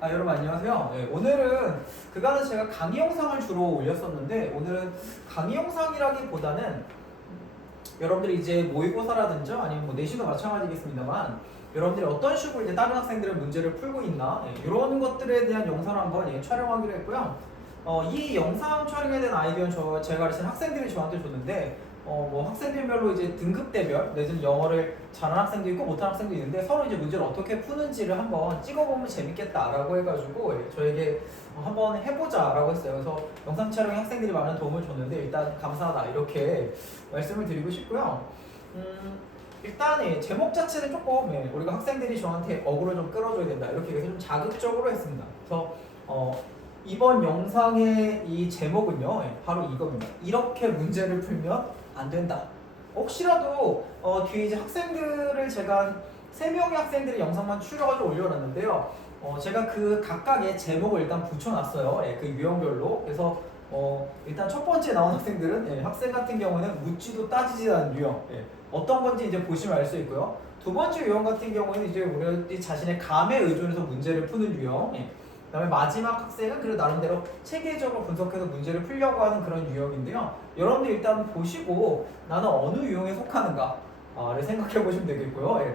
여러분 안녕하세요. 오늘은 그간은 제가 강의 영상을 주로 올렸었는데 오늘은 강의 영상이라기보다는 여러분들이 이제 모의고사라든지 아니면 뭐 내신도 마찬가지겠습니다만 여러분들이 어떤 식으로 이제 다른 학생들은 문제를 풀고 있나 이런 것들에 대한 영상을 한번 촬영하기로 했고요. 이 영상 촬영에 대한 아이디어는 제가 가르친 학생들이 저한테 줬는데 뭐 학생들별로 이제 등급대별 내지는 영어를 잘하는 학생도 있고 못하는 학생도 있는데 서로 이제 문제를 어떻게 푸는지를 한번 찍어보면 재밌겠다라고 해가지고 저에게 한번 해보자라고 했어요. 그래서 영상 촬영에 학생들이 많은 도움을 줬는데 일단 감사하다 이렇게 말씀을 드리고 싶고요. 일단 제목 자체는 조금 우리가 학생들이 저한테 어그로 좀 끌어줘야 된다 이렇게 해서 좀 자극적으로 했습니다. 그래서 이번 영상의 이 제목은요 바로 이겁니다. 이렇게 문제를 풀면 안 된다. 혹시라도 뒤에 이제 학생들을 제가 한 3명의 학생들의 영상만 추려가지고 올려놨는데요. 제가 그 각각의 제목을 일단 붙여놨어요. 그 유형별로. 그래서 일단 첫 번째 나온 학생들은 학생 같은 경우는 묻지도 따지지도 않는 유형. 어떤 건지 이제 보시면 알 수 있고요. 두 번째 유형 같은 경우는 이제 우리 자신의 감에 의존해서 문제를 푸는 유형. 그다음에 마지막 학생은 그래도 나름대로 체계적으로 분석해서 문제를 풀려고 하는 그런 유형인데요. 여러분들 일단 보시고 나는 어느 유형에 속하는가를 생각해 보시면 되겠고요.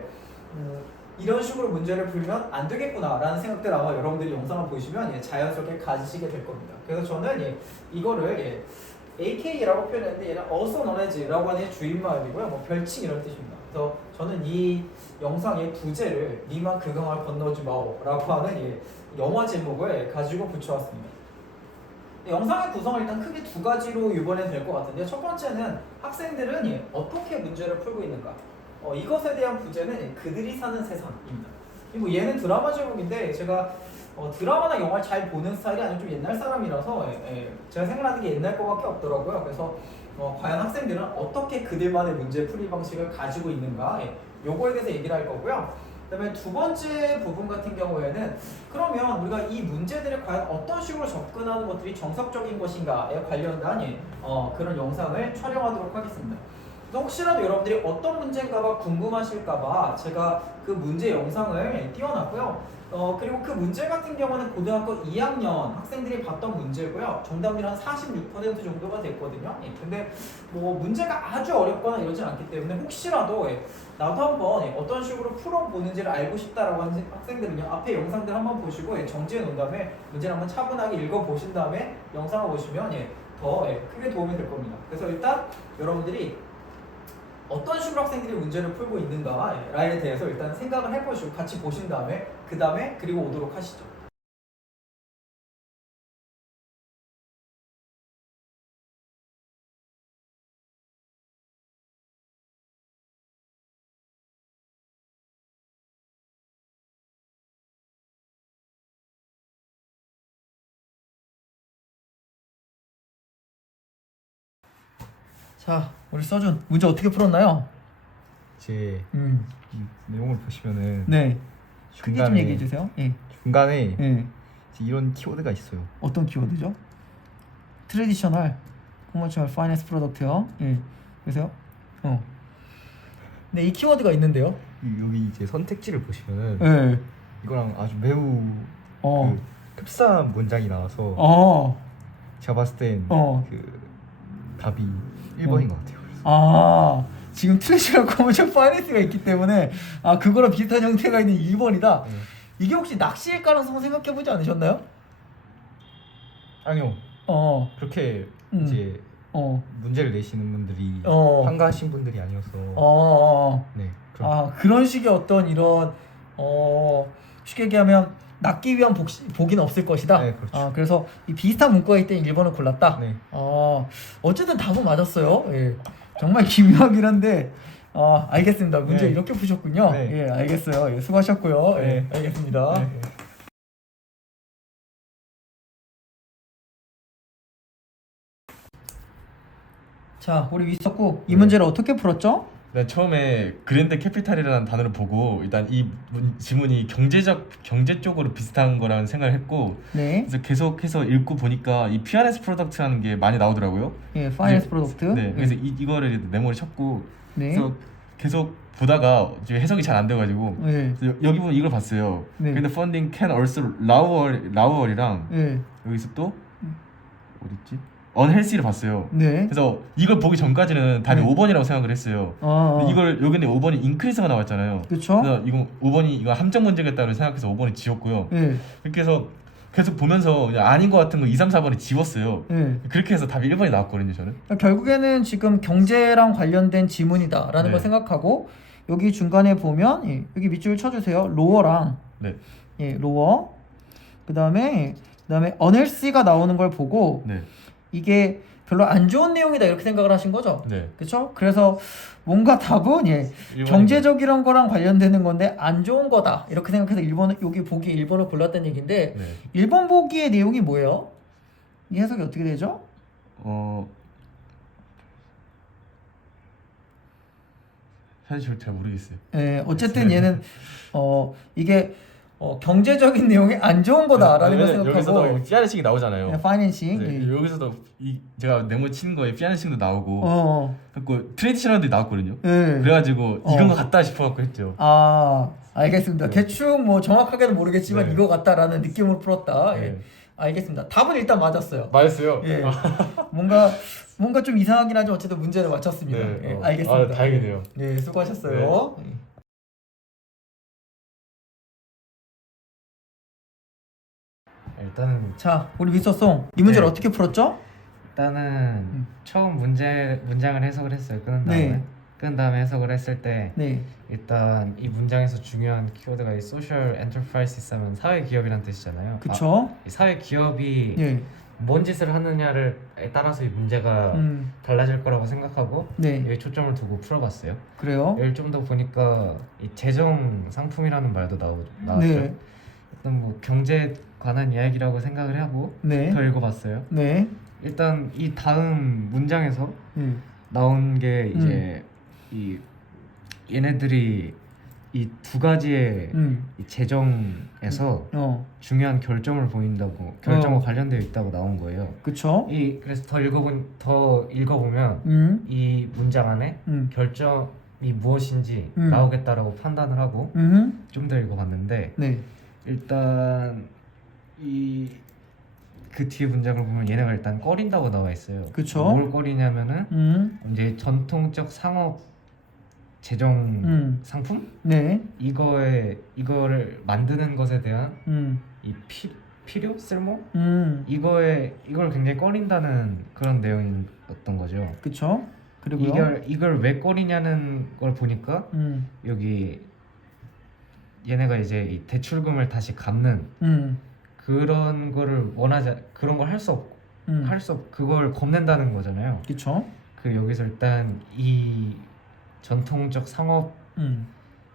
이런 식으로 문제를 풀면 안 되겠구나라는 생각들 아마 여러분들이 영상을 보시면 자연스럽게 가지시게 될 겁니다. 그래서 저는 이거를 AK라고 표현했는데 얘는 also known as라고 하는 주임말이고요. 뭐 별칭 이런 뜻입니다. 그래서 저는 이 영상의 부제를 니만 그강을 건너지 마오라고 하는 영화 제목을 가지고 붙여왔습니다. 영상의 구성을 일단 크게 2가지로 이번엔 될 것 같은데요. 첫 번째는 학생들은 어떻게 문제를 풀고 있는가. 이것에 대한 부제는 그들이 사는 세상입니다. 그리고 얘는 드라마 제목인데 제가 드라마나 영화를 잘 보는 스타일이 아니고 좀 옛날 사람이라서 제가 생각하는 게 옛날 거밖에 없더라고요. 그래서 과연 학생들은 어떻게 그들만의 문제 풀이 방식을 가지고 있는가 요거에 대해서 얘기를 할 거고요. 그 다음에 두 번째 부분 같은 경우에는 그러면 우리가 이 문제들에 과연 어떤 식으로 접근하는 것들이 정석적인 것인가에 관련된 그런 영상을 촬영하도록 하겠습니다. 혹시라도 여러분들이 어떤 문제인가가 궁금하실까봐 제가 그 문제 영상을 띄워놨고요. 그리고 그 문제 같은 경우는 고등학교 2학년 학생들이 봤던 문제고요. 정답률 한 46% 정도가 됐거든요. 근데 뭐 문제가 아주 어렵거나 이러진 않기 때문에 혹시라도 나도 한번 어떤 식으로 풀어보는지를 알고 싶다라고 하는 학생들은요. 앞에 영상들 한번 보시고 정지해 놓은 다음에 문제를 한번 차분하게 읽어보신 다음에 영상을 보시면 더 크게 도움이 될 겁니다. 그래서 일단 여러분들이 어떤 식으로 학생들이 문제를 풀고 있는가에 대해서 일단 생각을 해보시고 같이 보신 다음에 그리고 오도록 하시죠. 자, 우리 서준 문제 어떻게 풀었나요? 이제 내용을 보시면은 네. 크게 좀 중간에 얘기해 주세요. 중간에 예. 이제 이런 키워드가 있어요. 어떤 키워드죠? 트레디셔널, 코머셜, 파이낸스 프로덕트요. 그래서요? 네, 이 키워드가 있는데요. 여기 이제 선택지를 보시면은 예. 이거랑 아주 매우 어. 그 흡사한 문장이 나와서 제가 봤을 땐 그 답이 1번인 것 같아요. 그래서. 지금 트레디셔널 코머셜 파이낸스가 있기 때문에 그거랑 비슷한 형태가 있는 2번이다. 이게 혹시 낚시일 가능성 생각해보지 않으셨나요? 아니요. 그렇게 이제 문제를 내시는 분들이 한가하신 분들이 아니어서 네. 그런 식의 어떤 이런 쉽게 얘기하면 낚기 위한 복이는 없을 것이다. 네, 그렇죠. 그래서 이 비슷한 문구가 있던 1번을 골랐다. 네. 어쨌든 답은 맞았어요. 정말 기묘하긴 한데 알겠습니다. 문제 네. 이렇게 푸셨군요. 네. 알겠어요. 수고하셨고요. 네. 알겠습니다. 네. 자, 우리 위석구 이 문제를 어떻게 풀었죠? 네, 처음에 그랜드 캐피탈이라는 단어를 보고 일단 이 지문이 경제 쪽으로 비슷한 거라는 생각을 했고, 네. 그래서 계속해서 읽고 보니까 이 피아네스 프로덕트라는 게 많이 나오더라고요. 파이낸스 이제- 프로덕트. 네, 그래서 이거를 메모를 쳤고, 네. 그래서 계속 보다가 이제 해석이 잘 안 돼가지고 네. 그래서 여기 보면 이걸 봤어요. 네. 근데 funding can also lower이랑 네. 여기서 또 어딨지? unhealthy를 봤어요. 네. 그래서 이걸 보기 전까지는 답이 네. 5번이라고 생각을 했어요. 근데 이걸 여기는 5번이 increase가 나왔잖아요. 그쵸? 그래서 이거 5번이 이거 함정 문제겠다고 생각해서 5번을 지웠고요. 네. 그렇게 해서 계속 보면서 그냥 아닌 것 같은 거 2, 3, 4번을 지웠어요. 네. 그렇게 해서 답이 1번이 나왔거든요, 저는. 결국에는 지금 경제랑 관련된 지문이다라는 네. 걸 생각하고 여기 중간에 보면 예, 여기 밑줄 쳐주세요. 로어랑 네. 예, 로어 그다음에 unhealthy가 나오는 걸 보고 네. 이게 별로 안 좋은 내용이다 이렇게 생각을 하신 거죠. 네. 그렇죠? 그래서 뭔가 답은 예, 1번인 경제적이란 거랑 관련되는 건데 안 좋은 거다 이렇게 생각해서 1번을 여기 보기에 1번을 골랐다는 얘기인데 네. 1번 보기의 내용이 뭐예요? 이 해석이 어떻게 되죠? 사실 잘 모르겠어요. 예, 어쨌든 얘는 이게 경제적인 내용이 안 좋은 거다라는 걸 생각하고 여기서도 피아니싱이 나오잖아요. 예, 파이낸싱 네, 예. 여기서도 제가 네모 치는 거에 피아니싱도 나오고 어, 그리고 트레디셔널도 나왔거든요. 예. 그래가지고 이건 것 같다 싶어갖고 했죠. 아, 알겠습니다. 네. 대충 뭐 정확하게는 모르겠지만 네. 이거 같다라는 느낌으로 풀었다. 예. 네. 알겠습니다. 답은 일단 맞았어요. 맞았어요. 예. 뭔가 좀 이상하긴 하지만 어쨌든 문제를 맞췄습니다. 네. 예, 알겠습니다. 아, 다행이네요. 네, 수고하셨어요. 일단은 자, 우리 미서송 이 문제를 네. 어떻게 풀었죠? 일단은 처음 문장을 해석을 했어요. 끄는 다음에 네. 끈 다음에 해석을 했을 때 네, 일단 이 문장에서 중요한 키워드가 이 social enterprises 하면 사회 기업이란 뜻이잖아요. 그쵸? 이 사회 기업이 예, 뭔 짓을 하느냐를 따라서 이 문제가 달라질 거라고 생각하고 네, 여기 초점을 두고 풀어봤어요. 그래요. 여기 좀 더 보니까 이 재정 상품이라는 말도 나왔죠. 네, 일단 뭐 경제에 관한 이야기라고 생각을 하고 네, 더 읽어봤어요. 네, 일단 이 다음 문장에서 음, 나온 게 이제 이 얘네들이 이 두 가지의 이 재정에서 중요한 결점을 보인다고 결정과 관련되어 있다고 나온 거예요. 그쵸? 그래서 더 읽어보면 이 문장 안에 결점이 무엇인지 나오겠다라고 판단을 하고 좀 더 읽어봤는데 네, 일단 그 뒤에 문장을 보면 얘네가 일단 꺼린다고 나와 있어요. 그쵸? 뭘 꺼리냐면은 이제 전통적 상업 재정 상품 네, 이거를 만드는 것에 대한 이 필요 쓸모 이걸 굉장히 꺼린다는 그런 내용이었던 거죠. 그쵸? 그리고요. 이걸 왜 꺼리냐는 걸 보니까 여기 얘네가 이제 이 대출금을 다시 갚는 그런 거를 그런 걸 할 수 없고 그걸 겁낸다는 거잖아요. 그쵸? 그 여기서 일단 이 전통적 상업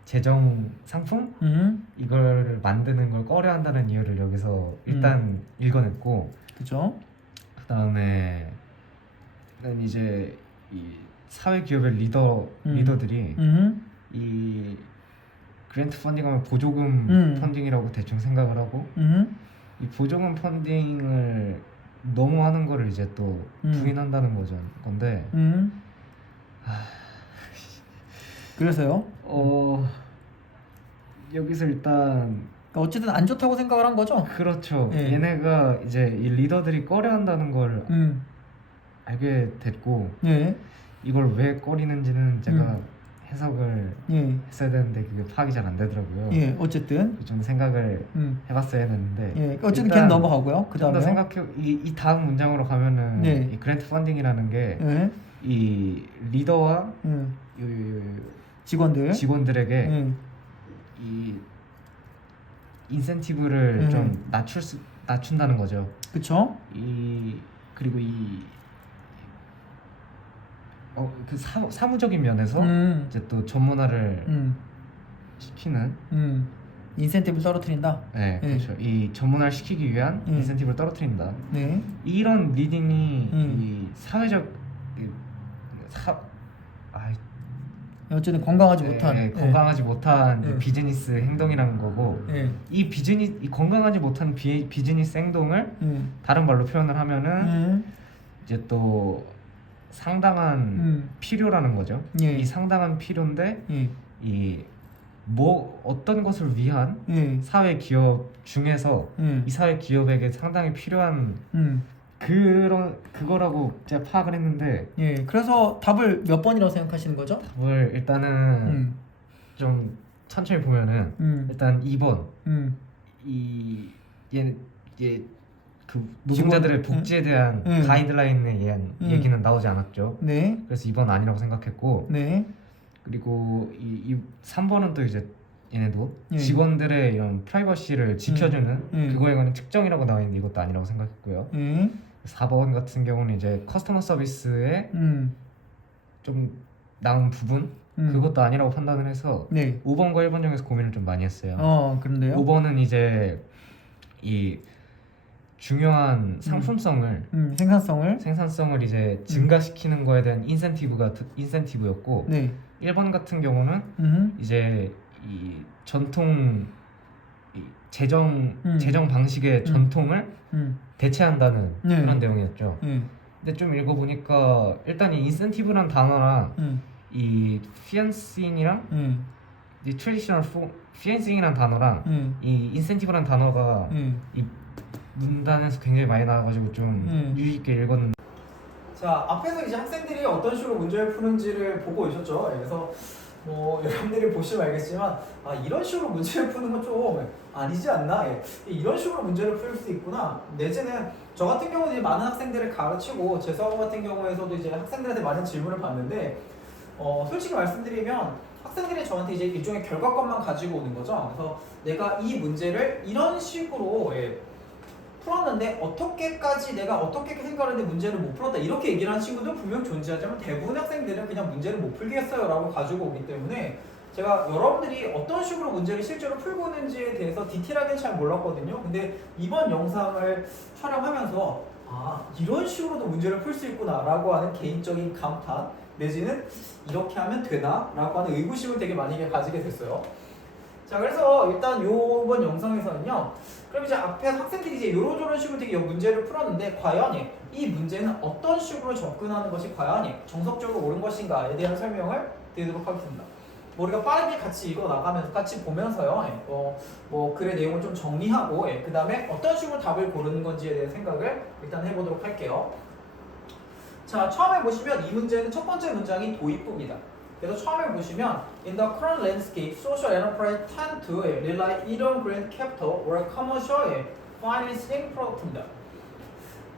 재정 상품 이걸 만드는 걸 꺼려한다는 이유를 여기서 일단 읽어냈고 그쵸? 그다음에 이제 이 사회 기업의 리더들이 이 그랜트 펀딩하면 보조금 펀딩이라고 대충 생각을 하고 이 보조금 펀딩을 너무 하는 거를 이제 또 부인한다는 건데 그래서요? 여기서 일단 그러니까 어쨌든 안 좋다고 생각을 한 거죠? 그렇죠. 예. 얘네가 이제 이 리더들이 꺼려한다는 걸 알게 됐고 예, 이걸 왜 꺼리는지는 제가 해석을 예, 했어야 되는데 그게 파악이 잘 안 되더라고요. 예, 어쨌든 좀 생각을 해봤어야 했는데 예, 어쨌든 일단 걔는 넘어가고요. 그 좀 더 다음에 생각해 이 다음 문장으로 가면은 네. 이 그랜트 펀딩이라는 게 예, 이 리더와 직원들 직원들에게 이 인센티브를 좀 낮춘다는 거죠. 그쵸? 그리고 그 사무적인 면에서 이제 또 전문화를 시키는 인센티브를 떨어뜨린다. 네, 그렇죠. 이 전문화를 시키기 위한 인센티브를 떨어뜨린다. 네, 이런 리딩이 이 사회적 어쨌든 건강하지 못한 건강하지 못한 이 비즈니스 행동이라는 거고 이 건강하지 못한 비즈니스 행동을 다른 말로 표현을 하면은 이제 또 상당한 필요라는 거죠. 예. 이 상당한 필요인데 예. 이 뭐 어떤 것을 위한 예. 사회 기업 중에서 예. 이 사회 기업에게 상당히 필요한 그거라고 제가 파악을 했는데 예. 그래서 답을 몇 번이라고 생각하시는 거죠? 답을 일단은 좀 천천히 보면은 일단 2번 그 노동자들의 복지에 대한 가이드라인에 의한 얘기는 나오지 않았죠. 네. 그래서 2번 아니라고 생각했고 네. 그리고 이 3번은 또 이제 얘네도 예. 직원들의 이런 프라이버시를 지켜주는 그거에 관한 측정이라고 나와 있는데 이것도 아니라고 생각했고요. 4번 같은 경우는 이제 커스터머 서비스에 좀 나은 부분 그것도 아니라고 판단을 해서 네. 5번과 1번 중에서 고민을 좀 많이 했어요. 그런데요? 5번은 이제 이 중요한 상품성을 생산성을 이제 증가시키는 거에 대한 인센티브였고 네. 1번 같은 경우는 이제 이 전통 이 재정 방식의 전통을 대체한다는 그런 내용이었죠. 근데 좀 읽어보니까 일단 이 인센티브란 단어랑 이 fiancing이랑 이 트래디셔널 fiancing이란 단어랑 이 인센티브란 단어가 이 문단에서 굉장히 많이 나와가지고 좀 유의 있게 읽었는데. 자, 앞에서 이제 학생들이 어떤 식으로 문제를 푸는지를 보고 오셨죠. 그래서 뭐 여러분들이 보시면 알겠지만 이런 식으로 문제를 푸는 건 좀 아니지 않나? 이런 식으로 문제를 풀 수 있구나. 내지는 저 같은 경우는 이제 많은 학생들을 가르치고 제 수업 같은 경우에서도 이제 학생들한테 많은 질문을 받는데 솔직히 말씀드리면 학생들이 저한테 이제 일종의 결과값만 가지고 오는 거죠. 그래서 내가 이 문제를 이런 식으로 풀었는데 어떻게까지 내가 어떻게 생각하는데 문제를 못 풀었다 이렇게 얘기를 하는 친구들 분명 존재하지만 대부분의 학생들은 그냥 문제를 못 풀겠어요 라고 가지고 오기 때문에 제가 여러분들이 어떤 식으로 문제를 실제로 풀고 있는지에 대해서 디테일하게는 잘 몰랐거든요. 근데 이번 영상을 촬영하면서 이런 식으로도 문제를 풀 수 있구나 라고 하는 개인적인 감탄 내지는 이렇게 하면 되나? 라고 하는 의구심을 되게 많이 가지게 됐어요. 자, 그래서 일단 요번 영상에서는요. 그럼 이제 앞에 학생들이 이제 요런 식으로 되게 문제를 풀었는데 과연 이 문제는 어떤 식으로 접근하는 것이 과연 정석적으로 옳은 것인가에 대한 설명을 드리도록 하겠습니다. 우리가 빠르게 같이 읽어 나가면서 같이 보면서요. 뭐 글의 내용을 좀 정리하고 그 다음에 어떤 식으로 답을 고르는 건지에 대한 생각을 일단 해보도록 할게요. 자, 처음에 보시면 이 문제는 첫 번째 문장이 도입부입니다. 그래서 처음에 보시면 In the current landscape, social enterprise tend to rely either on grant capital or commercial financing product입니다.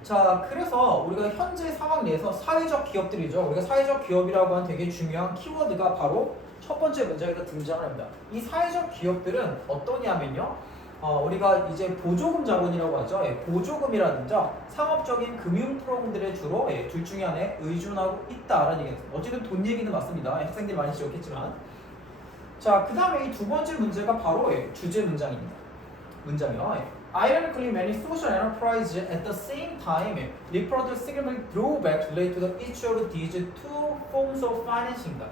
자, 그래서 우리가 현재 상황 내에서 사회적 기업들이죠. 우리가 사회적 기업이라고 하는 되게 중요한 키워드가 바로 첫 번째 문장에서 등장을 합니다. 이 사회적 기업들은 어떠냐면요. 우리가 이제 보조금 자본이라고 하죠. 보조금이라든지 상업적인 금융 프로그램들의 주로 둘 중에 하나에 의존하고 있다라는 얘기입니다. 어쨌든 돈 얘기는 맞습니다. 학생들이 많이 지웠겠지만. 자, 그 다음에 이 두 번째 문제가 바로 주제 문장입니다. 문장이요. Ironically, many social enterprises at the same time report significant drawbacks related to each of these two forms of financing입니다.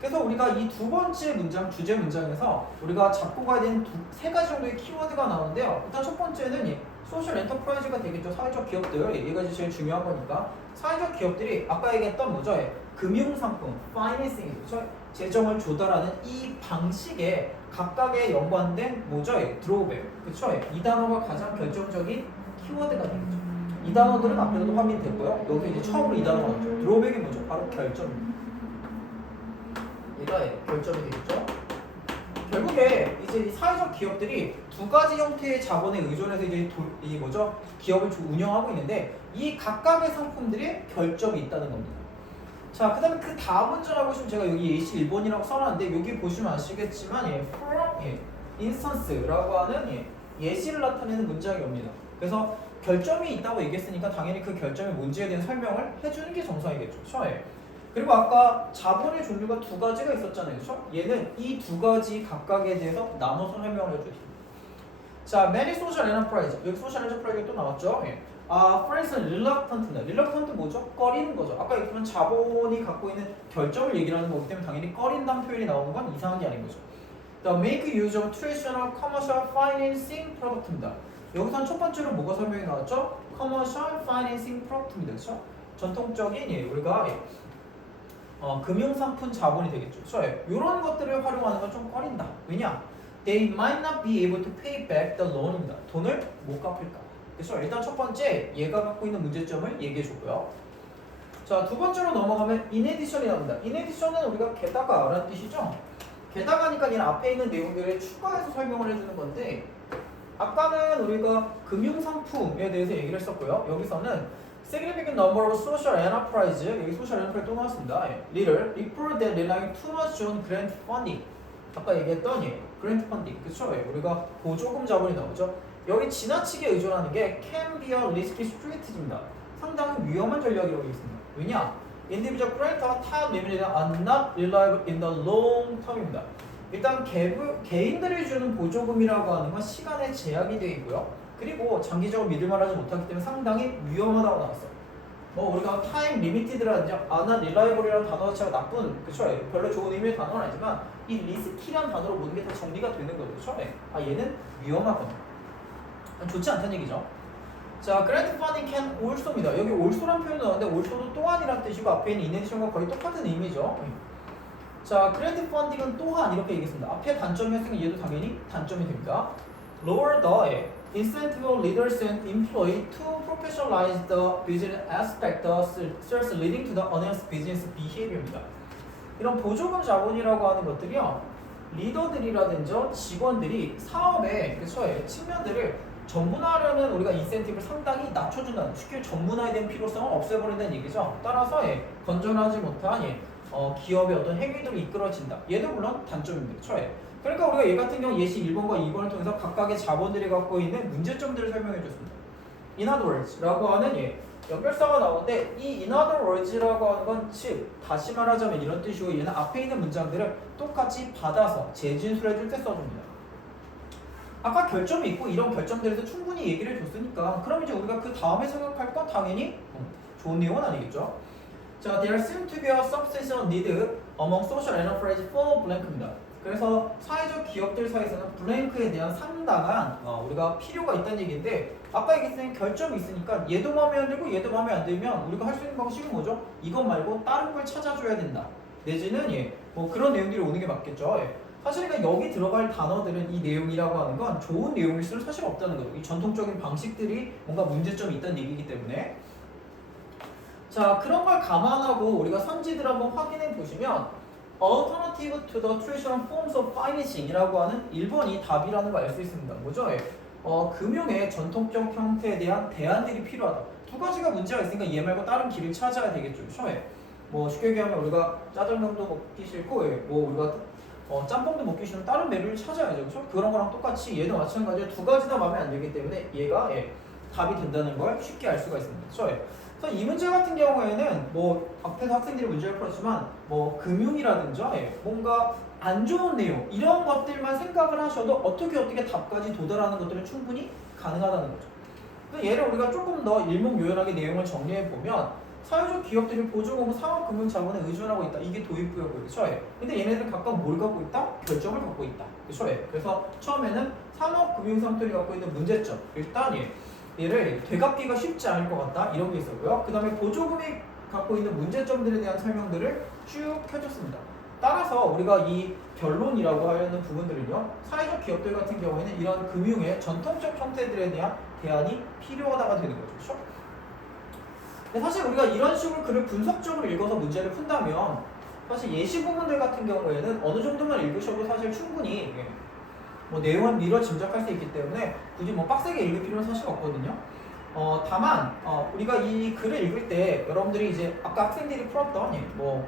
그래서 우리가 이 두 번째 문장, 주제 문장에서 우리가 잡고 가야 되는 세 가지 정도의 키워드가 나오는데요. 일단 첫 번째는 소셜 엔터프라이즈가 되겠죠. 사회적 기업들. 얘가 이제 제일 중요한 거니까. 사회적 기업들이 아까 얘기했던 뭐죠? 금융상품, 파이낸싱이죠. 재정을 조달하는 이 방식에 각각에 연관된 뭐죠? 드로우백. 그쵸? 이 단어가 가장 결정적인 키워드가 되겠죠. 이 단어들은 앞에서도 확인됐고요. 여기 이제 처음으로 이 단어가 나왔죠. 드로우백이 뭐죠? 바로 결점입니다. 얘가 결점이 되겠죠. 결국에 이제 이 사회적 기업들이 두 가지 형태의 자본에 의존해서 이제 이 뭐죠? 기업을 운영하고 있는데 이 각각의 상품들이 결점이 있다는 겁니다. 자, 그다음에 그 다음 문제라고 보시면 제가 여기 예시 1번이라고 써놨는데 여기 보시면 아시겠지만 from instance라고 하는 예시를 나타내는 문장이 옵니다. 그래서 결점이 있다고 얘기했으니까 당연히 그 결점이 뭔지에 대한 설명을 해주는 게 정상이겠죠. 그렇죠? 그리고 아까 자본의 종류가 두 가지가 있었잖아요. 그렇죠? 얘는 이 두 가지 각각에 대해서 나눠서 설명을 해주겠습니다. 자, many social enterprise. 여기 social enterprise가 또 나왔죠? for instance, reluctant입니다. reluctant 뭐죠? 꺼리는 거죠. 아까 얘기했지만 자본이 갖고 있는 결점을 얘기를 하는 거기 때문에 당연히 꺼린다는 표현이 나오는 건 이상한 게 아닌 거죠. The make use of traditional commercial financing product입니다. 여기서는 첫 번째로 뭐가 설명이 나왔죠? commercial financing product입니다. 그렇죠? 전통적인 우리가 금융상품 자본이 되겠죠. 그렇죠? 이런 것들을 활용하는 건 좀 꺼린다. 왜냐? They might not be able to pay back the loan입니다. 돈을 못 갚을까. 그렇죠? 일단 첫 번째 얘가 갖고 있는 문제점을 얘기해줬고요. 자, 두 번째로 넘어가면 in addition이 나옵니다. in addition은 우리가 게다가라는 뜻이죠. 게다가니까 얘는 앞에 있는 내용들을 추가해서 설명을 해주는 건데 아까는 우리가 금융상품에 대해서 얘기를 했었고요. 여기서는 significant number of social enterprise 여기 social enterprise 또 나왔습니다. 리를 report that relying too much on grant funding 아까 얘기했던 grant funding 그쵸? 우리가 보조금 자본이 나오죠. 여기 지나치게 의존하는 게 can be a risky strategy입니다. 상당히 위험한 전략이라고 있습니다. 왜냐? individual grant가 top limited are not reliable in the long term입니다. 일단 개인들이 주는 보조금이라고 하는 건 시간에 제약이 되어 있고요. 그리고 장기적으로 믿을만하지 못하기 때문에 상당히 위험하다고 나왔어. 뭐 우리가 타임 리미티드라든지 아나 릴라이블이라는 단어 자체가 나쁜 그쵸? 별로 좋은 의미의 단어는 아니지만 이 리스키란 단어로 모든 게 다 정리가 되는 거죠. 그쵸? 아 얘는 위험하거든. 좋지 않다는 얘기죠. 자, grant funding can also입니다. 여기 also란 표현이 나오는데 also도 또한이란 뜻이고 앞에 있는 in addition과 거의 똑같은 의미죠. 자, grant funding은 또한 이렇게 얘기했습니다. 앞에 단점이었으니 얘도 당연히 단점이 됩니다. Lower the incentive of leaders and employees to professionalize the business aspect, thus leading to the honest business behavior입니다. 이런 보조금 자본이라고 하는 것들이요, 리더들이라든지 직원들이 사업의 그쵸 측면들을 전문화하려는 우리가 인센티브를 상당히 낮춰준다는 쉽게 전문화에 대한 필요성을 없애버린다는 얘기죠. 따라서 건전하지 못한 기업의 어떤 행위들이 이끌어진다. 얘도 물론 단점입니다. 그쵸? 그러니까 우리가 얘 같은 경우 예시 1번과 2번을 통해서 각각의 자본들이 갖고 있는 문제점들을 설명해 줬습니다. In other words 라고 하는 연결사가 나오는데 이 in other words라고 하는 건 즉 다시 말하자면 이런 뜻이고 얘는 앞에 있는 문장들을 똑같이 받아서 재진술해 줄 때 써줍니다. 아까 결점이 있고 이런 결점들에서 충분히 얘기를 줬으니까 그럼 이제 우리가 그 다음에 생각할 건 당연히 좋은 내용은 아니겠죠. 자, there seems to be a substantial need among social enterprise for blank입니다. 그래서 사회적 기업들 사이에서는 블랭크에 대한 상당한 우리가 필요가 있다는 얘기인데 아까 얘기했던 결점이 있으니까 얘도 마음에 안 들고 얘도 마음에 안 들면 우리가 할 수 있는 방식은 뭐죠? 이것 말고 다른 걸 찾아줘야 된다. 내지는 뭐 그런 내용들이 오는 게 맞겠죠. 사실 그러니까 여기 들어갈 단어들은 이 내용이라고 하는 건 좋은 내용일 수는 사실 없다는 거죠. 이 전통적인 방식들이 뭔가 문제점이 있다는 얘기이기 때문에 자 그런 걸 감안하고 우리가 선지들 한번 확인해 보시면 Alternative to the traditional forms of financing이라고 하는 1번이 답이라는 걸 알 수 있습니다. 뭐죠? 금융의 전통적 형태에 대한 대안들이 필요하다. 두 가지가 문제가 있으니까 얘 말고 다른 길을 찾아야 되겠죠. 뭐 쉽게 얘기하면 우리가 짜장면도 먹기 싫고 뭐 우리가 짬뽕도 먹기 싫으면 다른 메뉴를 찾아야죠. 그렇죠? 그런 거랑 똑같이 얘도 마찬가지로 두 가지 다 마음에 안 들기 때문에 얘가 답이 된다는 걸 쉽게 알 수가 있습니다. 그래서 이 문제 같은 경우에는 뭐 앞에서 학생들이 문제를 풀었지만 뭐 금융이라든지 뭔가 안 좋은 내용 이런 것들만 생각을 하셔도 어떻게 답까지 도달하는 것들은 충분히 가능하다는 거죠. 그래서 얘를 우리가 조금 더 일목요연하게 내용을 정리해 보면 사회적 기업들이 보조금 상업금융자본에 의존하고 있다. 이게 도입부였고요. 그렇죠? 근데 얘네들은 각각 뭘 갖고 있다? 결정을 갖고 있다. 그렇죠? 그래서 처음에는 상업금융상들이 갖고 있는 문제점 일단 얘를 되갚기가 쉽지 않을 것 같다 이런 게 있었고요. 그 다음에 보조금이 갖고 있는 문제점들에 대한 설명들을 쭉 펴줬습니다. 따라서 우리가 이 결론이라고 하려는 부분들은요. 사회적 기업들 같은 경우에는 이런 금융의 전통적 형태들에 대한 대안이 필요하다가 되는 거죠. 그렇죠? 근데 사실 우리가 이런 식으로 글을 분석적으로 읽어서 문제를 푼다면 사실 예시 부분들 같은 경우에는 어느 정도만 읽으셔도 사실 충분히 뭐 내용은 미뤄 짐작할 수 있기 때문에 굳이 뭐 빡세게 읽을 필요는 사실 없거든요. 다만 우리가 이 글을 읽을 때 여러분들이 이제 아까 학생들이 풀었던 뭐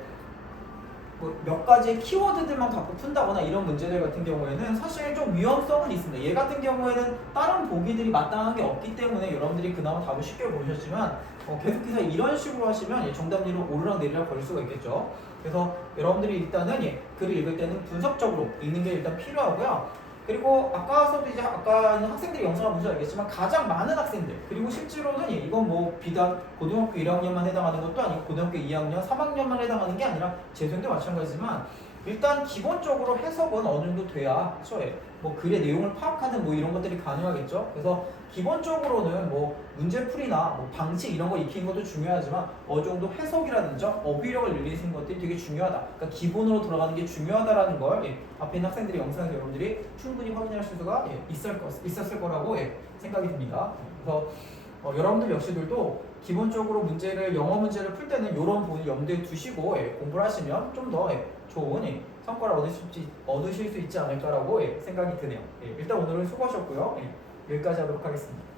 몇 가지의 키워드들만 갖고 푼다거나 이런 문제들 같은 경우에는 사실 좀 위험성은 있습니다. 얘 같은 경우에는 다른 보기들이 마땅한 게 없기 때문에 여러분들이 그나마 답을 쉽게 보셨지만 계속해서 이런 식으로 하시면 정답률은 오르락 내리락 걸릴 수가 있겠죠. 그래서 여러분들이 일단은 글을 읽을 때는 분석적으로 읽는 게 일단 필요하고요. 그리고 아까서도 이제 아까 학생들이 영상을 보셔서 알겠지만 가장 많은 학생들 그리고 실제로는 이건 뭐 비단 고등학교 1학년만 해당하는 것도 아니고 고등학교 2학년, 3학년만 해당하는 게 아니라 재수생도 마찬가지지만 일단 기본적으로 해석은 어느 정도 돼야 그렇죠? 예. 뭐 글의 내용을 파악하는 뭐 이런 것들이 가능하겠죠. 그래서 기본적으로는 뭐 문제풀이나 뭐 방식 이런 거 익히는 것도 중요하지만 어느 정도 해석이라든지 어휘력을 늘리는 것들이 되게 중요하다. 그러니까 기본으로 들어가는 게 중요하다라는 걸 예. 앞에 있는 학생들이 영상에서 여러분들이 충분히 확인할 수가 예. 있었을 거라고 예. 생각이 듭니다. 그래서 여러분들 역시들도 기본적으로 문제를 영어 문제를 풀 때는 이런 부분을 염두에 두시고 예, 공부를 하시면 좀 더 좋은 성과를 얻으실 수 있지 않을까라고 생각이 드네요. 일단 오늘은 수고하셨고요. 여기까지 하도록 하겠습니다.